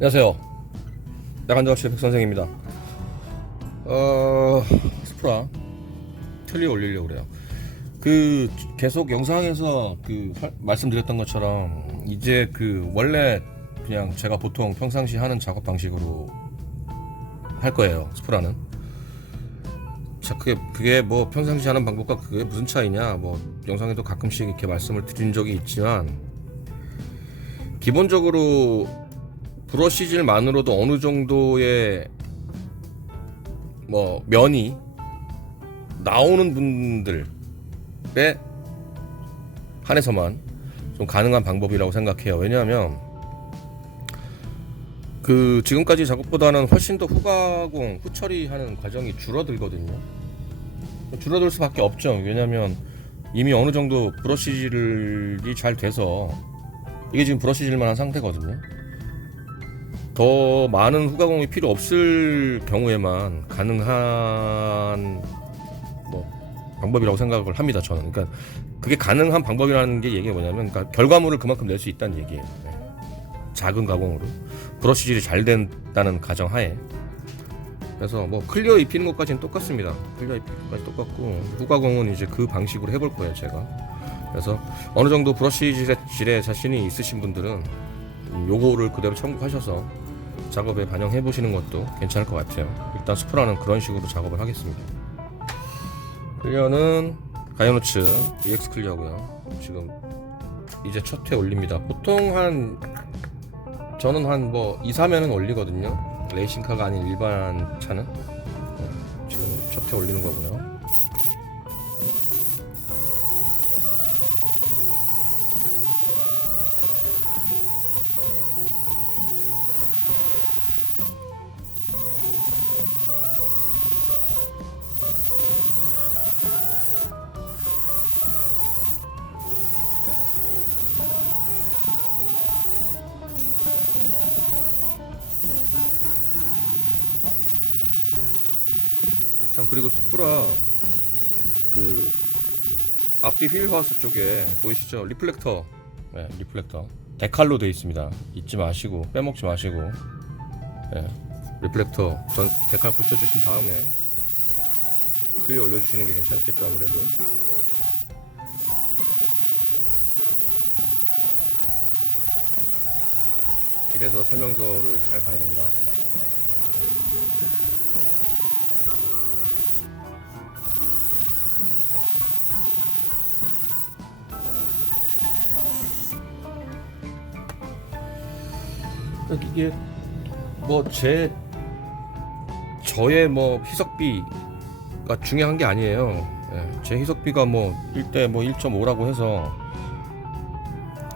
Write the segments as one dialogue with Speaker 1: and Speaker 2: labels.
Speaker 1: 안녕하세요. 야간정치 백선생입니다. 어, 스프라 틀리 올리려고 그래요. 그 계속 영상에서 그 할- 말씀드렸던 것처럼 이제 그 원래 그냥 제가 보통 평상시 하는 작업 방식으로 할 거예요. 스프라는. 자, 그게 그게 뭐 평상시 하는 방법과 그게 무슨 차이냐? 뭐 영상에도 가끔씩 이렇게 말씀을 드린 적이 있지만 기본적으로 브러쉬질만으로도 어느 정도의 뭐 면이 나오는 분들에 한해서만 좀 가능한 방법이라고 생각해요. 왜냐하면 그 지금까지 작업보다는 훨씬 더 후가공, 후처리하는 과정이 줄어들거든요. 줄어들 수밖에 없죠. 왜냐하면 이미 어느 정도 브러쉬질이 잘 돼서 이게 지금 브러쉬질만한 상태거든요. 더 많은 후가공이 필요 없을 경우에만 가능한 뭐 방법이라고 생각을 합니다. 저는 그러니까 그게 가능한 방법이라는 게 얘기가 뭐냐면 그러니까 결과물을 그만큼 낼 수 있다는 얘기예요. 네. 작은 가공으로 브러쉬질이 잘 된다는 가정하에 그래서 뭐 클리어 입히는 것까지는 똑같습니다. 클리어 입히는 것까지 똑같고 후가공은 이제 그 방식으로 해볼 거예요. 제가 그래서 어느 정도 브러쉬질에 질에 자신이 있으신 분들은 요거를 그대로 참고하셔서 작업에 반영해 보시는 것도 괜찮을 것 같아요. 일단 스프라는 그런 식으로 작업을 하겠습니다. 클리어는 가이오노츠 EX 클리어고요. 지금 이제 첫 회 올립니다. 보통 한 저는 한 뭐 2, 3회는 올리거든요. 레이싱카가 아닌 일반 차는 네, 지금 첫 회 올리는 거고요. 참 그리고 스프라 그 앞뒤 휠 하우스 쪽에 보이시죠? 리플렉터. 네, 리플렉터. 데칼로 되어 있습니다. 잊지 마시고 빼먹지 마시고. 네, 리플렉터. 전 데칼 붙여주신 다음에 클리어 올려주시는 게 괜찮겠죠 아무래도. 이래서 설명서를 잘 봐야 됩니다 이게 뭐 제 저의 뭐 희석비가 중요한 게 아니에요. 예, 제 희석비가 뭐 1대 뭐 1.5라고 해서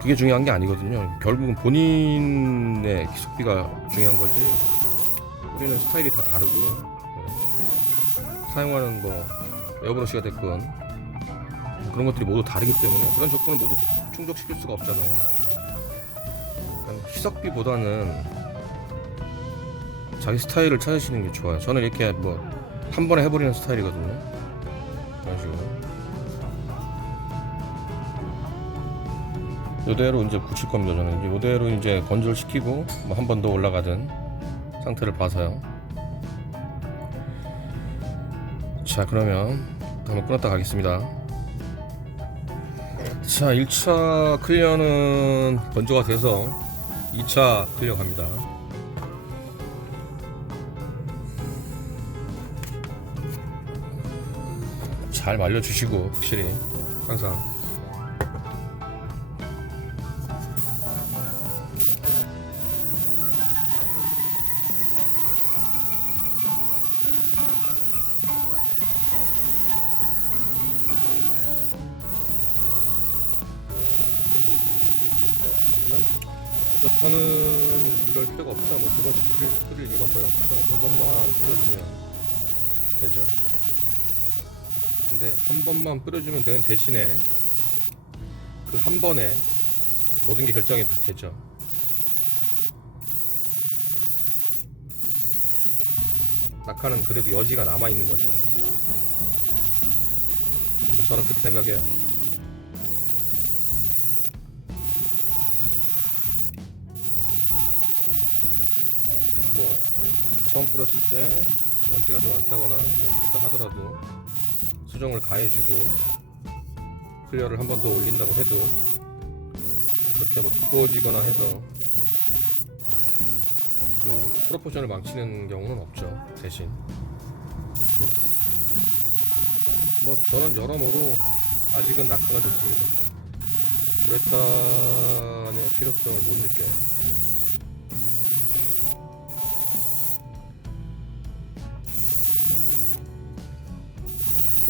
Speaker 1: 그게 중요한 게 아니거든요. 결국은 본인의 희석비가 중요한 거지. 우리는 스타일이 다 다르고 예, 사용하는 뭐 에어브러시가 됐건 그런 것들이 모두 다르기 때문에 그런 조건을 모두 충족시킬 수가 없잖아요. 희석비보다는 자기 스타일을 찾으시는 게 좋아요. 저는 이렇게 뭐 한 번에 해버리는 스타일이거든요. 그런 식으로. 이대로 이제 붙일 겁니다. 저는 이대로 이제 건조를 시키고 뭐 한 번 더 올라가든 상태를 봐서요. 자 그러면 한번 끊었다 가겠습니다. 자 1차 클리어는 건조가 돼서 2차 클리어 갑니다. 잘 말려주시고 확실히 항상 저는 이럴 필요가 없죠. 뭐 두 번씩 뿌릴, 뿌릴 이유가 거의 없죠. 한 번만 뿌려주면 되죠. 근데 한 번만 뿌려주면 되는 대신에 그 한 번에 모든 게 결정이 다 되죠. 낙하는 그래도 여지가 남아 있는 거죠. 뭐 저는 그렇게 생각해요. 처음 뿌렸을 때 먼지가 좀 많다거나 뭐 어쨌다 하더라도 수정을 가해주고 클리어를 한 번 더 올린다고 해도 그렇게 뭐 두꺼워지거나 해서 그 프로포션을 망치는 경우는 없죠 대신. 뭐 저는 여러모로 아직은 낙하가 좋습니다. 우레탄의 필요성을 못 느껴요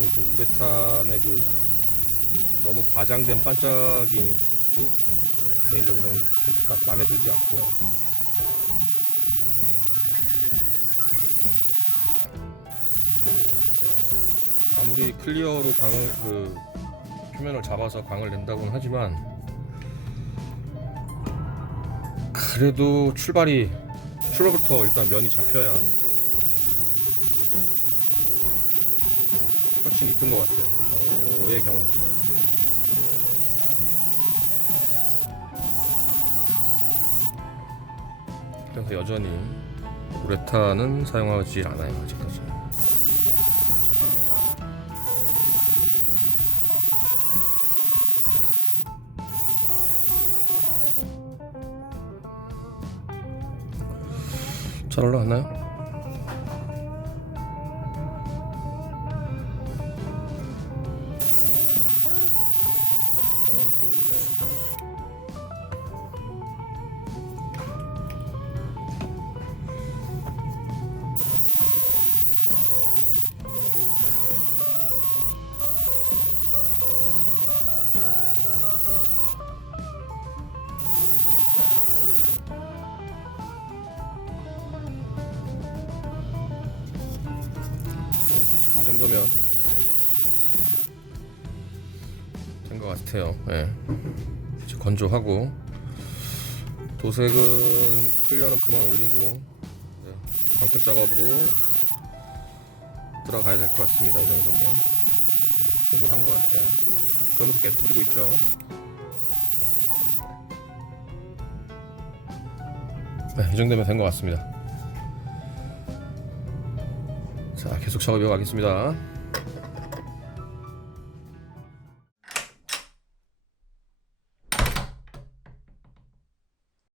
Speaker 1: 그리고 그 우레탄의 그 너무 과장된 반짝임도 음, 개인적으로는 딱 마음에 들지 않고요. 아무리 클리어로 광을 그 표면을 잡아서 광을 낸다고는 하지만 그래도 출발이 출발부터 일단 면이 잡혀야 훨씬 이쁜 것 같아요. 저의 경우. 그래서 여전히 우레탄은 사용하지 않아요 아직까지. 잘 올라왔나요? 정도면 된 것 같아요. 예. 이제 건조하고 도색은 클리어는 그만 올리고 네, 광택 작업으로 들어가야 될 것 같습니다. 이 정도면 충분한 것 같아요. 그러면서 계속 뿌리고 있죠. 네, 이 정도면 된 것 같습니다. 자, 계속 작업 이어가겠습니다.